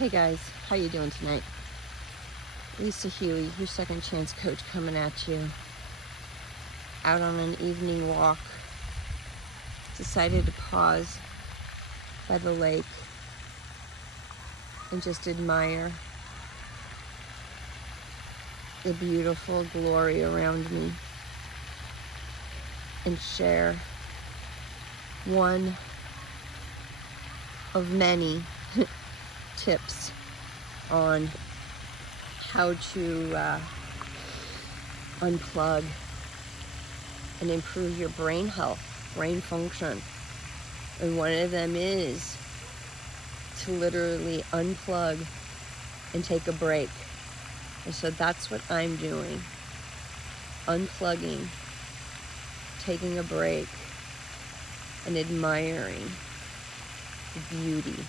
Hey guys, how you doing tonight? Lisa Huey, your second chance coach, coming at you. Out on an evening walk. Decided to pause by the lake and just admire the beautiful glory around me and share one of many tips on how to unplug and improve your brain health, brain function. And one of them is to literally unplug and take a break. And so that's what I'm doing. Unplugging, taking a break, and admiring the beauty